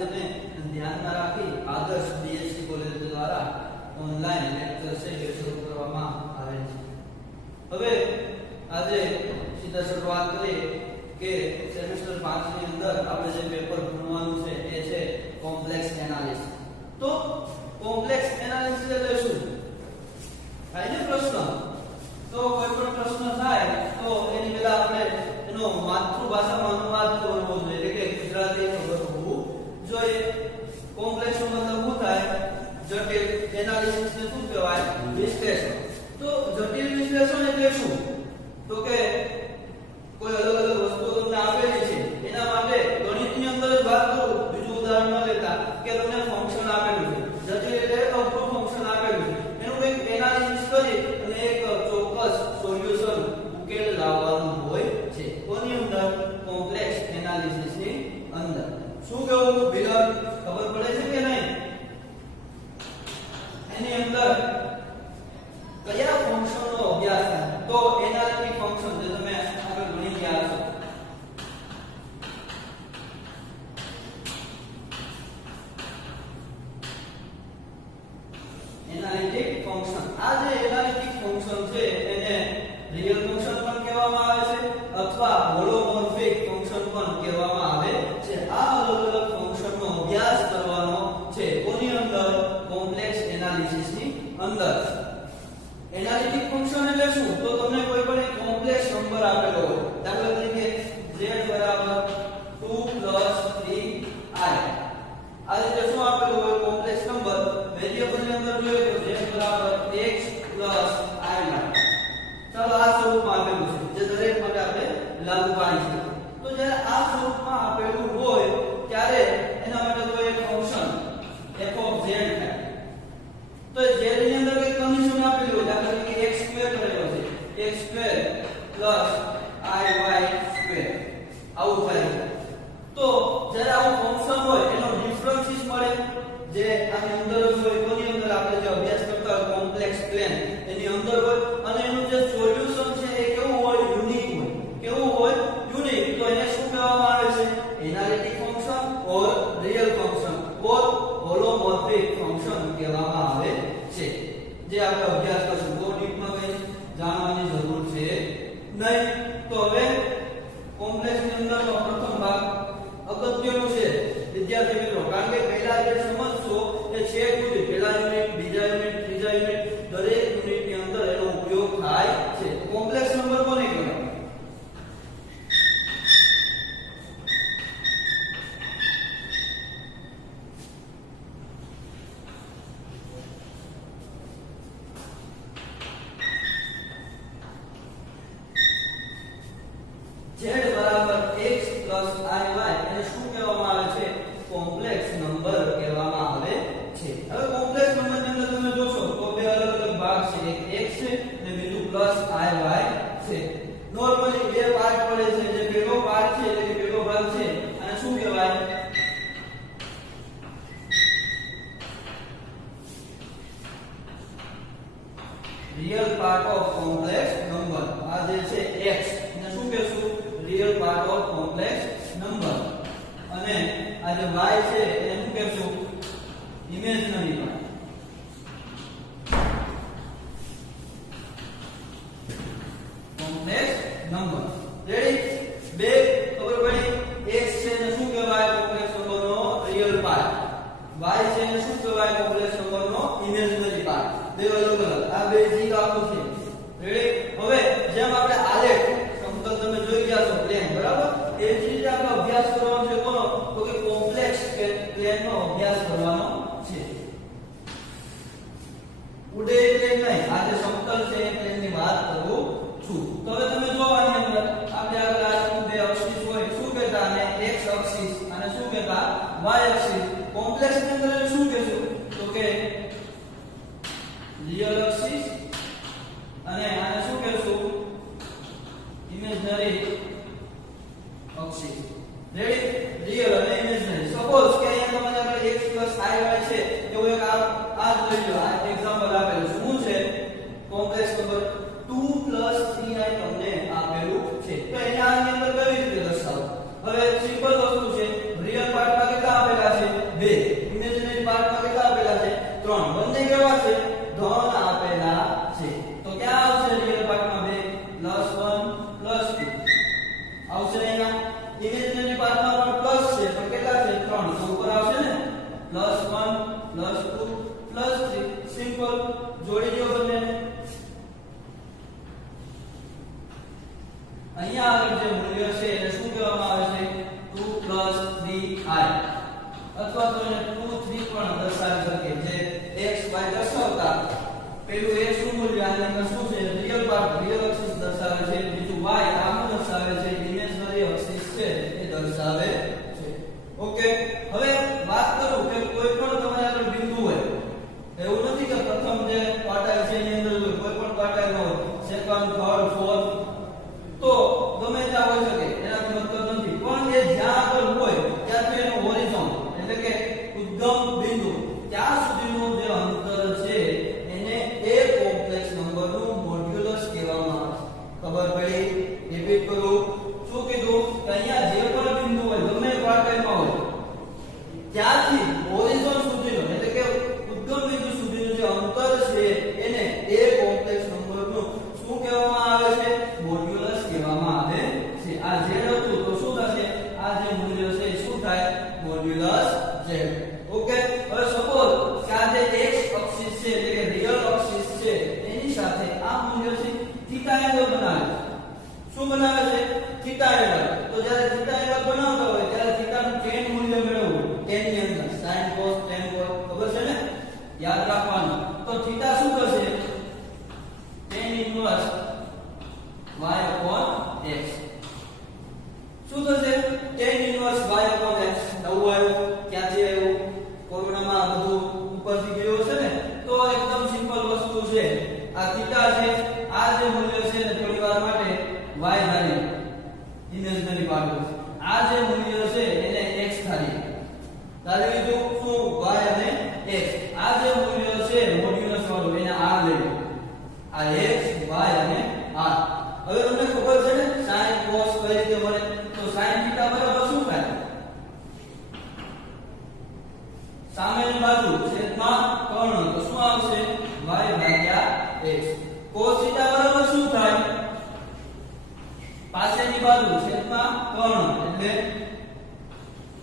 રીતને ધ્યાનમાં રાખી આદર્શ બીએસસી કોલેજ દ્વારા ઓનલાઈન લેક્ચર છે એ શરૂ કરવામાં આવે છે. હવે આજે સીધા શરૂઆત કરીએ કે સેમેસ્ટર 5 ની અંદર આપણે જે પેપર ભણવાનું છે એ છે કોમ્પ્લેક્સ એનાલિસિસ. તો કોમ્પ્લેક્સ એનાલિસિસ એટલે શું? થાય ને પ્રશ્ન. તો કોઈ પણ પ્રશ્ન થાય તો એની પહેલા આપણે એનો માતૃભાષામાં અનુવાદ કરવો જોઈએ, એટલે કે ગુજરાતી ખબર હોવું જોઈએ. કોમ્પ્લેક્સ નો મતલબ શું થાય? જટિલ. એનાલિસિસ ને શું કહેવાય? વિશ્લેષણ. તો જટિલ વિશ્લેષણ એટલે શું? તો કે કોઈ અલગ અલગ વસ્તુઓ તમને આપેલી છે, એના માટે ગણિતની અંદર જ વાત કરું, બીજું ઉદાહરણ ન લેતા કે તમને ફંક્શન આપેલું છે, જટિલ એટલે અવરું ફંક્શન આપેલું છે, એનું કંઈક એનાલિસિસ કરી અને એક ચોક્કસ સોલ્યુશન ઉકેલ લાવવાનું હોય છે. કોની અંદર? કોમ્પ્લેક્સ એનાલિસિસ ની અંદર. શું કહેવું વિલન? ખબર પડે છે કે નહીં? એની અંદર કયા ફંક્શનનો અભ્યાસ થાય? તો એનાલિટિક ફંક્શન જે તમે આગળ ભણી ગયા છો. Analytic function. આ જે એનાલિટિક ફંક્શન છે એને રિયલ ફંક્શન પણ કહેવામાં આવે છે અથવા હોલોમોર્ફિક ફંક્શન પણ કહેવામાં આવે છે. આ અલગ અલગ ફંક્શનનો અભ્યાસ કરવાનો છે. કોની અંદર? કોમ્પ્લેક્સ એનાલિસિસ ની અંદર. એનાલિટિક ફંક્શન એટલે શું? તો તમને કોઈ પણ એક કોમ્પ્લેક્સ નંબર આપેલો હોય, દાખલા તરીકે z = 2 + 3i. આ રીતે શું આપેલું હોય? Complex number. વેરિયેબલ ની અંદર જોઈએ તો z = x + i. ચાલો આ સ્વરૂપમાં આપેલું છે જે દરેક માટે આપણે લાગુ પાડી શકીએ. તો જ્યારે આ સ્વરૂપમાં આપેલું હોય ત્યારે એના માટે કોઈ એક ફંક્શન f of z થાય. તો z ની અંદર એક કન્ડિશન આપેલી હોય, દાખલા તરીકે x² કરેલો છે, x² + iy². આવું થાય. તો જ્યારે આવું ફંક્શન હોય એનો ડિફરન્સિસ મળે જે આની અંદર જ હોય. કોની અંદર? આપણે જે અભ્યાસ કરતા હોય કોમ્પ્લેક્સ પ્લેન એની અંદર હોય. અને એનું જે સોલ્યુશન છે એ કેવું હોય? યુનિક હોય. કેવું હોય? યુનિક. તો એને શું કહેવામાં આવે છે? એનાલિટિક ફંક્શન ઓર રિયલ ફંક્શન ઓર હોલોમોર્ફિક ફંક્શન કહેવામાં આવે છે. જે આપણે અભ્યાસ કરશું. બહુ ડીપમાં કઈ જાણવાની જરૂર છે નહીં. તો હવે કોમ્પ્લેક્સ ની અંદરનો પ્રથમ ભાગ અગત્યનું છે વિદ્યાર્થી મિત્રો, કારણ કે પહેલા જે સમજશો એ છેક સુધી પહેલા યુનિટ, બીજા યુનિટ, ત્રીજા યુનિટ દરેક યુનિટની અંદર એનો ઉપયોગ થાય છે. કોમ્પ્લેક્સ નંબર કોને કહેવાય? z = x + iy એને શું કહેવામાં આવે છે? કોમ્પ્લેક્સ નંબર કહેવામાં આવે છે. હવે કોમ્પ્લેક્સ નંબરની અંદર તમે જોશો તો બે અલગ અલગ ભાગ છે, એક x છે અને બીજું +iy છે. નોર્મલી બે પાર્ટ પડે છે. જે પહેલો પાર્ટ છે એટલે કે પહેલો ભાગ છે અને શું કહેવાય? Real part of complex number. આ જે છે x એને શું કહેશું? Real part of complex number. અને આ જે y છે એને શું કહેશું? Imaginary part. Complex number. Ready? બે ખબર પડી? x છે એને શું કહેવાય? કોમ્પ્લેક્સ નંબરનો રિયલ પાર્ટ. y છે એને શું કહેવાય? કોમ્પ્લેક્સ નંબરનો ઇમેજનરી પાર્ટ. બે અલગ અલગ. આ બેઝિક આખું છે. રેડી? હવે જેમ આપણે આલેખ સમતલ તમે જોઈ ગયા છો પ્લેન, બરાબર? એ જ રીતે આપણે અભ્યાસ કરવાનો છે કોનો? તો કે કોમ્પ્લેક્સ પ્લેનનો અભ્યાસ કરવાનો છે. ઉડે પ્લેન નહીં, આ જે સમતલ છે એ પ્લેનની વાત કરું છું. તો હવે તમે જો આની અંદર આપણે આ ક્લાસમાં બે અક્ષિસ હોય, શું કહેતા? અને x અક્ષિસ અને શું કહેતા? y axis. કોમ્પ્લેક્સ ની અંદર શું કહેશું? તો કે રિયલ અક્ષિસ અને આને શું કહેશું? Imaginary axis. રેડી? રિયલ અને ઇમેજનરી. સપોઝ કે અહીંયા તમારે x + iy છે એવું એક આ જ લઈ લો. આ એક્ઝામ્પલ આપેલું છે. શું છે? કોમ્પ્લેક્સ નંબર 2 + 3i તમને આપેલું છે. તો એને આની અંદર કેવી રીતે દર્શાવો? હવે સિમ્પલ વસ્તુ છે. રિયલ પાર્ટમાં કેટલા આપેલા છે? આગળ જે મૂલ્ય છે એને શું કહેવામાં આવે છે 2 + 3i અથવા તો એને 2 3 પણ દર્શાવી શકે જે x y દર્શાવતા પેલું x નું મૂલ્ય આની અંદર શું છે રિયલ પાર્ટ રિયલ એક્સિસ દર્શાવે છે બીજું y આ શું દર્શાવે છે ઇમેજનરી એક્સિસ છે એ દર્શાવે છે ઓકે હવે વાત કરું કે કોઈ પણ તમારે આગળ બિંદુ હોય એવું નથી કે પ્રથમ જે ક્વાર્ટાઇલ છે એની અંદર કોઈ પણ ક્વાર્ટાઇલ ન હોય સેકન્ડ થર્ડ ફોર્થ તો ગમે ત્યાં હોઈ શકે એનાથી મતલબ નથી પણ એ જ્યાં આગળ હોય ત્યાંથી એનો હોરિઝોન એટલે કે ઉદ્ગમ બિંદુ ત્યાં સુધીનું જે અંતર છે એને એ કોમ્પ્લેક્સ નંબરનું મોડ્યુલસ કહેવામાં આવે ખબર પડી રિપીટ કરું શું કીધું કે અહીંયા જે પણ બિંદુ હોય ગમે ક્વાર્ટાઇલમાં હોય ત્યાંથી હોરિઝોન સુધીનો એટલે કે ઉદ્ગમ બિંદુ સુધીનું જે અંતર છે એને એ કોમ્પ્લેક્સ નંબરનું શું કહેવામાં આવે છે મોડ્યુલસ કહેવામાં આવે છે આ z હતું તો શું થશે આ જે મૂલ્ય છે શું થાય મોડ્યુલસ z ઓકે હવે સપોઝ કે આ જે x એક્સિસ છે એટલે કે રિયલ એક્સિસ છે એની સાથે આ મૂલ્ય છે થીટા એંગલ બનાવે શું બનાવે છે થીટા એંગલ તો જ્યારે થીટા એંગલ બનાવતા હોય ત્યારે થીટાનું tan મૂલ્ય મેળવવું tan ની અંદર sin cos tan cos ખબર છે ને યાદ રાખવાનું તો થીટા શું થશે tan ઇન્વર્સ y x શું થશે tan ઇન્વર્સ y x નવું આવ્યું ક્યાંથી આવ્યું કોરોનામાં બધું ઉપરથી ગયો છે ને તો એકદમ સિમ્પલ વસ્તુ છે આ થીટા છે આ જે મૂલ્ય છે ને થોડી વાર માટે y ધારી ઇમેજનરી પાર્ટ આ જે મૂલ્ય છે એને x ધારી લીધું શું y અને x આ જે મૂલ્ય છે મોડ્યુલસ વાળું એને r લેવું આ x y અને r હવે તમને ખબર છે ને sin cos કઈ રીતે મળે તો sin θ બરાબર શું થાય સામેની બાજુ છેદમાં કર્ણ તો શું આવશે y/x cos θ બરાબર શું થાય પાસેની બાજુ છેદમાં કર્ણ એટલે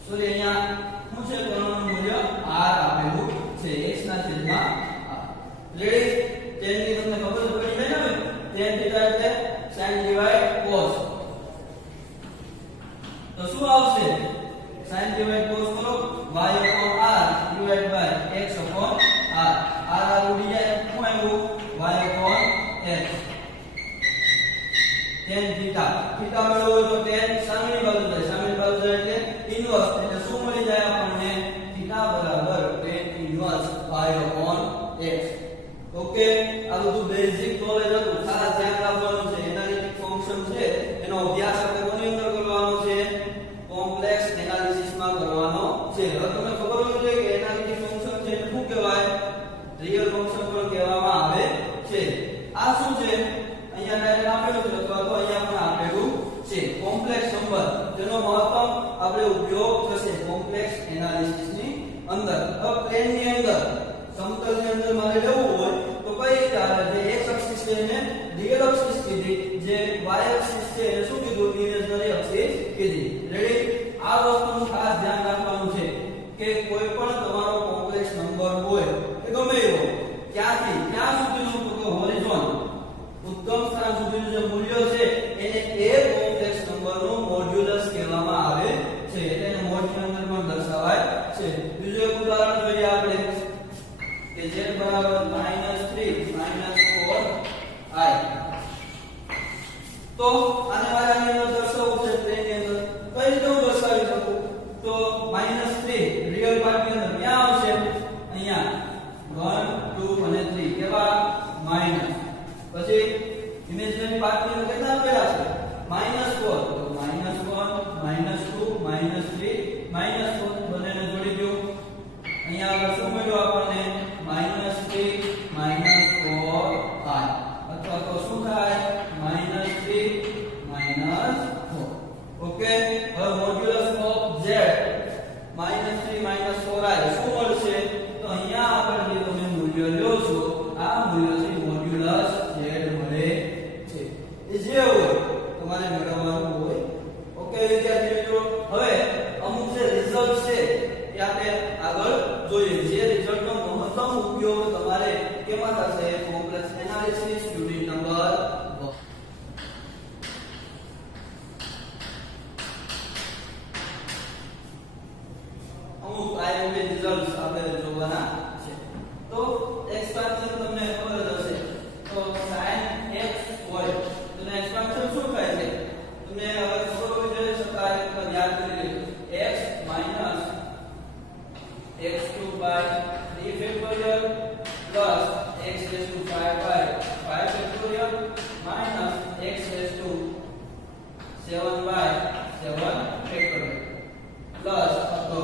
સોરી અહીંયા શું છે કર્ણનું મૂલ્ય r આપેલું છે x ના છેદમાં r રેડી tan ની તમને ખબર પડી જાય ને tan θ એટલે sin divide cos તો શું આવશે sin divide cos કરો y/r divided by x/r r ઉડી જાય શું આવ્યું y/x tan θ θ મેળવવો તો tan સામેની બાજુ જાય સામેની બાજુ જાય એટલે ઇન્વર્સ એટલે શું મળી જાય આપણને θ બરાબર tan ઇન્વર્સ y/x ઓકે આ બધું બેઝિક નોલેજ હતું ખાસ ધ્યાન રાખવાનું છે એનાલિટિક ફંક્શન છે એનો અભ્યાસ આપણે કોની અંદર કરવાનો છે કોમ્પ્લેક્સ એનાલિસિસ માં કરવાનો છે હવે તમને ખબર હોવી જોઈએ કે એનાલિટિક ફંક્શન છે એને શું કહેવાય રિયલ ફંક્શન પણ કહેવામાં આવે છે આ શું છે અહીંયા ડાયરેક્ટ આપેલું છે અથવા તો અહીંયા પણ આપેલું છે કોમ્પ્લેક્સ નંબર જેનો મહત્તમ આપણે ઉપયોગ થશે કોમ્પ્લેક્સ એનાલિસિસ ની અંદર હવે પ્લેન ની અંદર સમતલ ની અંદર મારે લેવું હોય તો કઈ રીતે આવે જે x એક્સિસ છે એને રિયલ એક્સિસ કીધી જે y એક્સિસ છે એને શું કીધું ઇમેજનરી એક્સિસ કીધી રેડી આ વસ્તુનું ખાસ ધ્યાન રાખવાનું છે કે કોઈ પણ તમારો કોમ્પ્લેક્સ નંબર હોય કે ગમે એવો ક્યાંથી ક્યાં સુધીનું તો હોરિઝોન ઉદ્ગમ સ્થાન સુધીનું જે મૂલ્ય છે એને એ કોમ્પ્લેક્સ નંબરનું મોડ્યુલસ કહેવામાં આવે છે એટલે એને મોડ્યુલસ અંદર પણ દર્શાવાય છે બીજું એક ઉદાહરણ જોઈએ આપણે કે z બરાબર -3 -4i તો આને મારે અમુક આઈએમપી રિઝલ્ટ્સ આપણે જોવાના છે. તો એક્સપાન્શન તમને ખબર જ હશે. તો sin x હોય તો એક્સપાન્શન શું થાય છે તમને હવે ખબર હોવી જોઈએ. સત્તા એક પર યાદ કરી લો. x minus x2 by 3 factorial plus x raised to 5 by 5 factorial minus x raised to 7 by 7 factorial plus up to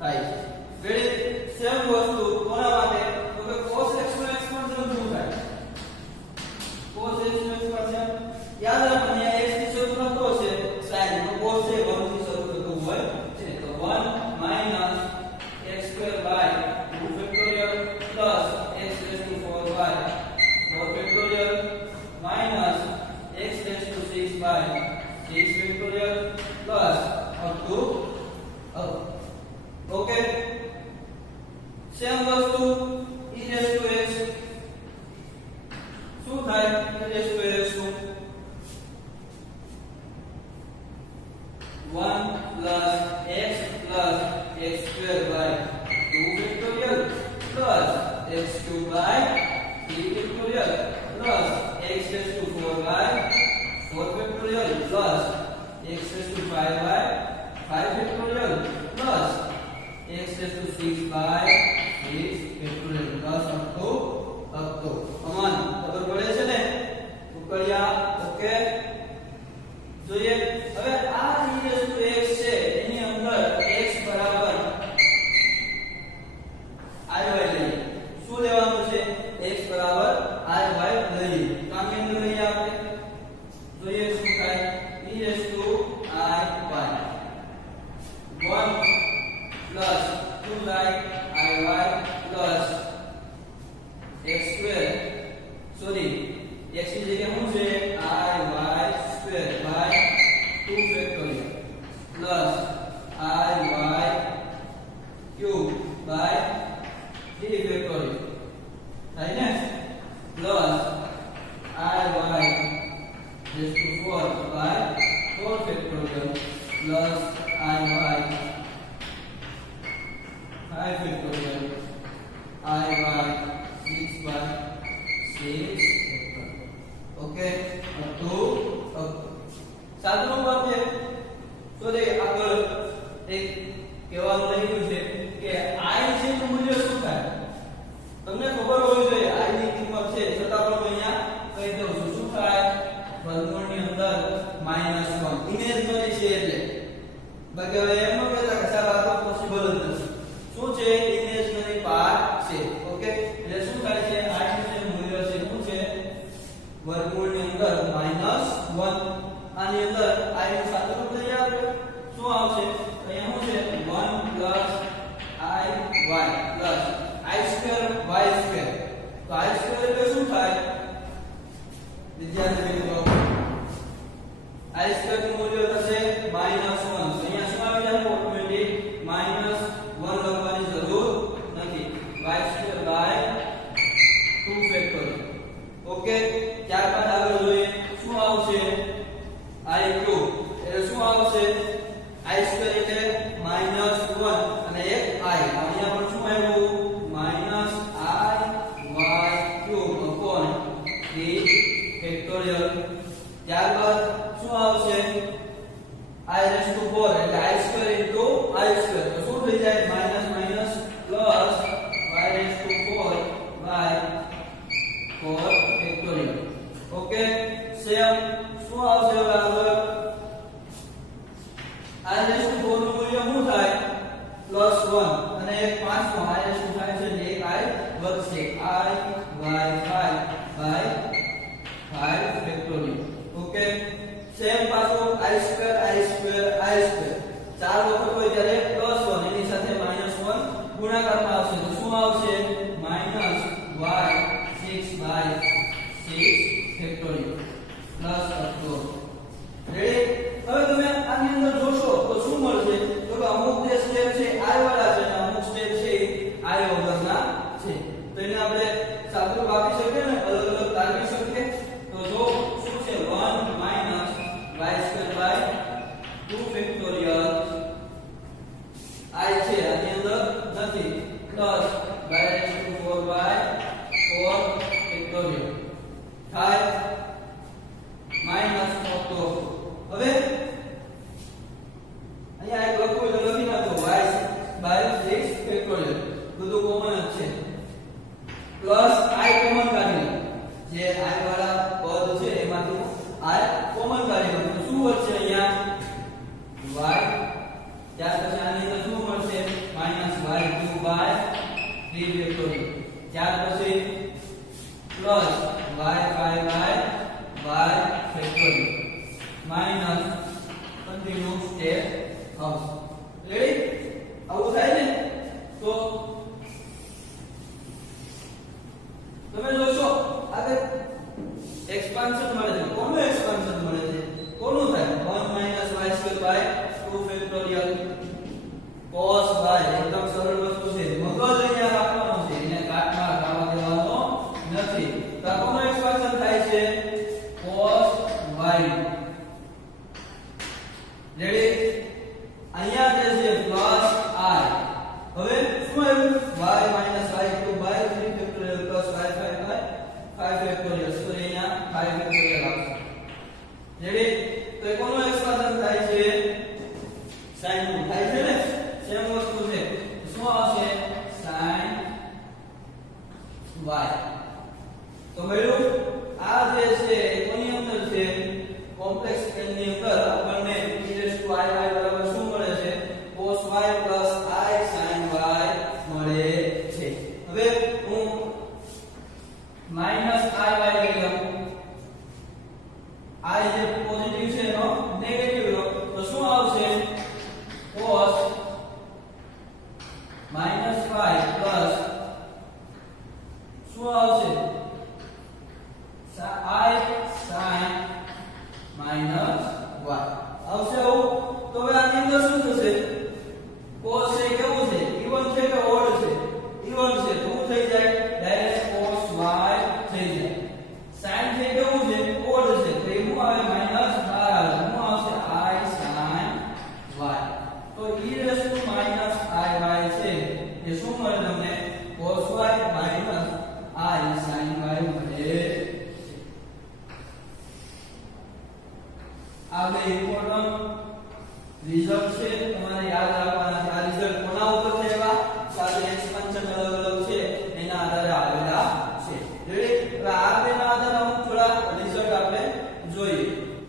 થાય છે. વેરી સેમ વસ્તુ કોના માટે તો કે cos x નું એક્સપાન્શન શું થાય? cos x નું એક્સપાન્શન યાદ રાખો અહીંયા x ની શરૂ થતો છે sin તો cos છે 1 થી શરૂ થતું હોય છે. તો 1 minus x2 by 2 factorial plus x raised to 4 by 4 factorial minus x raised to 6 by 6 factorial plus up to okay. Same વસ્તુ e raised to x શું થાય? e raised to x નું 1 plus x plus x2 by 2 factorial plus x2 by 3 factorial plus x raised to 4 by 4 factorial plus x raised to 5 by 5 factorial plus x raised to 6 by 6 factorial plus up to અમન ખબર પડે છે ને? ઉકળ્યા okay. જોઈએ હવે આ e raised to x છે એની અંદર x બરાબર iy લઈએ. શું લેવાનું છે? x બરાબર iy લઈએ. કામ કેમ લઈએ આપણે? જોઈએ શું થાય? e raised to iy 1 plus 2 like iy plus x square sorry x ની જગ્યાએ શું છે? iy square by 2 factorial plus iy cube by 3 factorial થાય ને? plus iy raised to 4 by 4 factorial plus iy 5 factorial iy 6 by 6 okay. સાતમું વાક્ય તો દે આગળ એક કહેવાનું લખ્યું છે કે i છે નું મૂલ્ય શું થાય? તમને ખબર હોવી જોઈએ i ની કિંમત છે છતાં પણ હું અહીંયા કહી દઉં છું. શું થાય? વર્ગમૂળની અંદર -1 ઇમેજનરી છે એટલે બાકી હવે એમ ન કહેતા કે સાહેબ આ તો પોસિબલ જ નથી. શું છે? ઇમેજનરી પાર્ટ છે. ઓકે એટલે શું થાય છે? i નું જે મૂલ્ય છે શું છે? વર્ગમૂળની અંદર -1. આની અંદર i નું સાદું રૂપ લઈએ આપણે શું આવશે? અહીંયા શું છે? 1 plus iy plus i square y square. તો i square એટલે શું થાય? વિદ્યાર્થી મિત્રો i square નું મૂલ્ય થશે -1. અહીંયા શું આવી જશે? ઓટોમેટિક -1 લખવાની જરૂર નથી. y square by 2 factorial okay. ત્યારબાદ આગળ જોઈએ શું આવશે? i cube એટલે શું આવશે? i square એટલે -1 અને એક i. અહીંયા પણ શું આવ્યું? -iy cube upon 3 factorial. ત્યારબાદ શું આવશે? i raised to 4 એટલે i square into i square. તો શું થઈ જાય? Minus minus plus y raised to 4 by 4 factorial okay. Same શું આવશે? હવે આગળ i raised to 4 નું મૂલ્ય શું થાય? +1 અને એક પાંચમો i raised to 5 છે એટલે એક i વધશે i by 5 by 5 factorial okay. Same પાછું i square ચાર વખત હોય ત્યારે +1 એની સાથે -1 ગુણાકારમાં આવશે તો શું આવશે? -y6 by 6 factorial plus up to ready. હવે તમે આની અંદર જોશો તો શું મળશે? તો કે અમુક જે સ્ટેપ છે i વાળા છે અને અમુક સ્ટેપ છે i વગરના છે. તો એને આપણે સાદું આપી શકીએ ને, અલગ અલગ તારવી શકીએ. તો જો શું છે? 1 minus y square by 2 factorial i છે plus y raise to 4 factorial થાય માઈનસ 4 તો હવે અહીંયા એક લખવું તો લખી નાખો y 6 ફેક્ટોરિયલ બધું કોમન જ છે પ્લસ i કોમન કાઢી જે i વાળા પદ છે એમાંથી i કોમન કાઢી લો તો શું વધશે અહીંયા y ત્યાર પછી આની અંદર શું મળશે -y3 બાય 3 ફેક્ટોરિયલ ત્યાર પછી plus y5 by y factorial minus continue step આવશે રેડી આવું થાય ને તો તમે જોશો આગળ એક્સપાન્શન મળે છે કોનું એક્સપાન્શન મળે છે કોનું થાય 1 y2 by 2 factorial cos y એકદમ સરળ વસ્તુ છે મગજ અહીંયા રાખવાનું છે એને કાટમાળ ખાવા દેવાનો નથી તો આ કોનું એક્સપાન્શન થાય છે cos y રેડી અહીંયા જે છે પ્લસ i હવે શું આવ્યું y y2 by 3 factorial plus y5 by 5 factorial તો અહીંયા 5 ફેક્ટોરિયલ આવશે રેડી તો એ કોનું એક્સપાન્શન થાય છે sin નું થાય છે ને સેમ વસ્તુ છે શું આવશે sin y તો મળ્યું આ જે છે કોની અંદર છે કોમ્પ્લેક્સ સ્કેલ ની અંદર આપણને e⁻y બરાબર શું મળે છે cos y plus i sin y મળે છે હવે હું -iy લઈ લઉં i જે પોઝિટિવ છે એનો નેગેટિવ લો તો શું આવશે cos -y plus શું આવશે i sin -y આવશે આવું તો હવે આની અંદર શું થશે cos છે કેવું છે even છે કે ઓડ છે even છે તો શું થઈ જાય ડાયરેક્ટ cos y થઈ જાય sin છે કેવું છે ઓડ છે તો એ શું આવે માઈનસ બહાર આવે શું આવશે i sin y તો e raised to minus i y છે એ શું મળે તમને cos y minus i sin y મળે આ બે ઇમ્પોર્ટન્ટ રિઝલ્ટ છે તમારે યાદ રાખવાના છે આ રિઝલ્ટ કોના ઉપર છે એવા સાથે એક્સપાન્શન અલગ અલગ છે એના આધારે આવેલા છે રેડી હવે આ બેના આધારે અમુક થોડા રિઝલ્ટ આપણે જોઈએ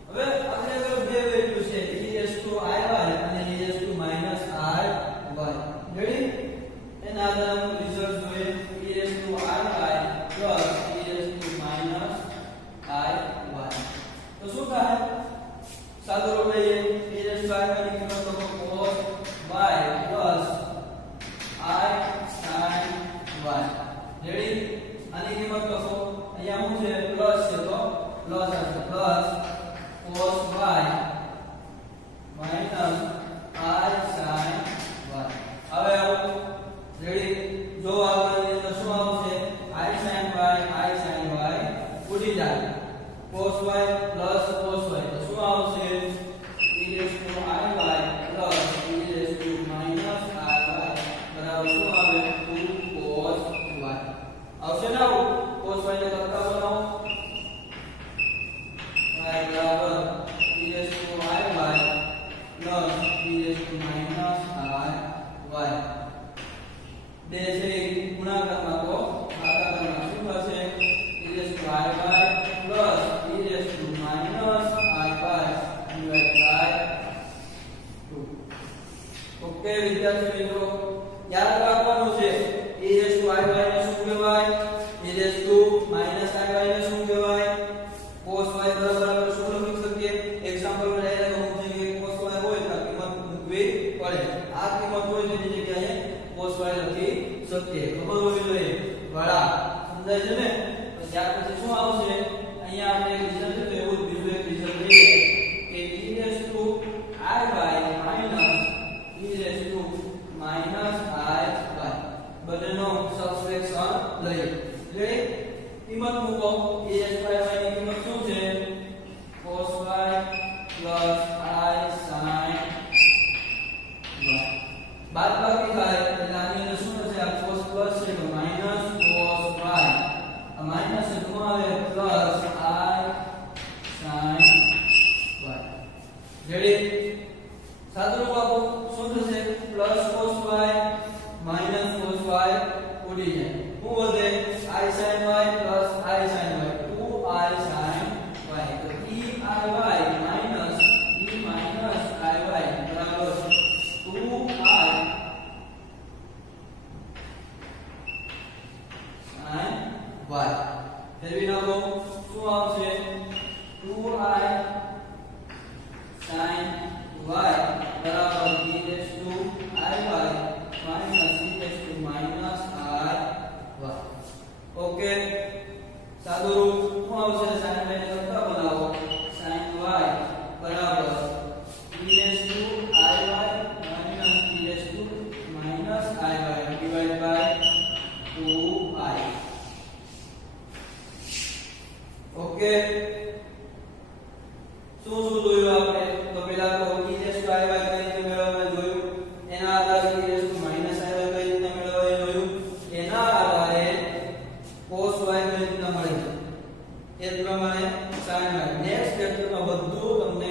હવે આપણે આગળ બે વેલ્યુ છે e⁻iy અને e⁻i y રેડી એના આધારે અમુક રિઝલ્ટ જોઈએ e⁻iy e⁻i y તો શું થાય સાદો રૂપ લઈએ e⁻iy ની કિંમત લખો cos y plus i sin y ready આની કિંમત લખો અહીંયા શું છે પ્લસ છે તો પ્લસ આવશે plus cos y minus i sin y હવે આવો રેડી જો આગળની અંદર શું આવશે i sin y ઉડી જાય cos y plus cos y તો શું આવશે e⁻iy plus e⁻ minus iy બરાબર શું આવે 2 cos y આવશે ને આવું cos y ને કરતા બનાવો y બરાબર e⁻iy plus e⁻ iy બે છે ગુણાકારમાં તો ભાગાકારમાં શું થશે e⁻iy plus e⁻ iy / 2 okay વિદ્યાર્થી મિત્રો યાદ રાખવાનું છે e⁻iy ને શું કહેવાય e⁻ iy ને શું કહેવાય cos y બરાબર શું લખી શકીએ એક્ઝામ્પલ માં ડાયરેક્ટ અમુક જગ્યાએ cos y હોય તો કિંમત મૂકવી પડે આ કિંમત હોય તેની જગ્યાએ cos y લખી શકીએ ખબર હોવી જોઈએ બરાબર સમજાય છે ને તો ત્યાર પછી શું આવશે અહીંયા આપણે રિઝલ્ટ છે એવું જ બીજું એક રિઝલ્ટ લઈએ કે e⁻iy e⁻iy બંનેનો સબટ્રેક્શન લઈએ એટલે કિંમત મૂકો e⁻iy ની કિંમત શું છે cos y plus i sin y બાદબાકી થાય એટલે આની અંદર શું થશે આ cos સાદુરૂપ આપો શું થશે plus cos y minus cos y ઉડી જાય શું વધે i sin y plus i sin y 2i sin y તો e i y minus e minus i y બરાબર 2i sin y ફેરવી નાખો શું આવશે 2i sin y બરાબર e raised to i y minus e raised to minus i y okay સાદુરૂપ શું આવશે sin y ને કરતા બનાવો sin y બરાબર e raised to i y minus e raised to minus i y divided by 2i okay શું જોયું આપણે તો પહેલા તો e raised to i y કઈ રીતે મેળવવાનું જોયું એના આધારે e raised to minus i y કઈ રીતે મેળવવાનું જોયું એના આધારે cos y કઈ રીતે મળે એ પ્રમાણે sin y નેક્સ્ટ લેક્ચરમાં બધું તમને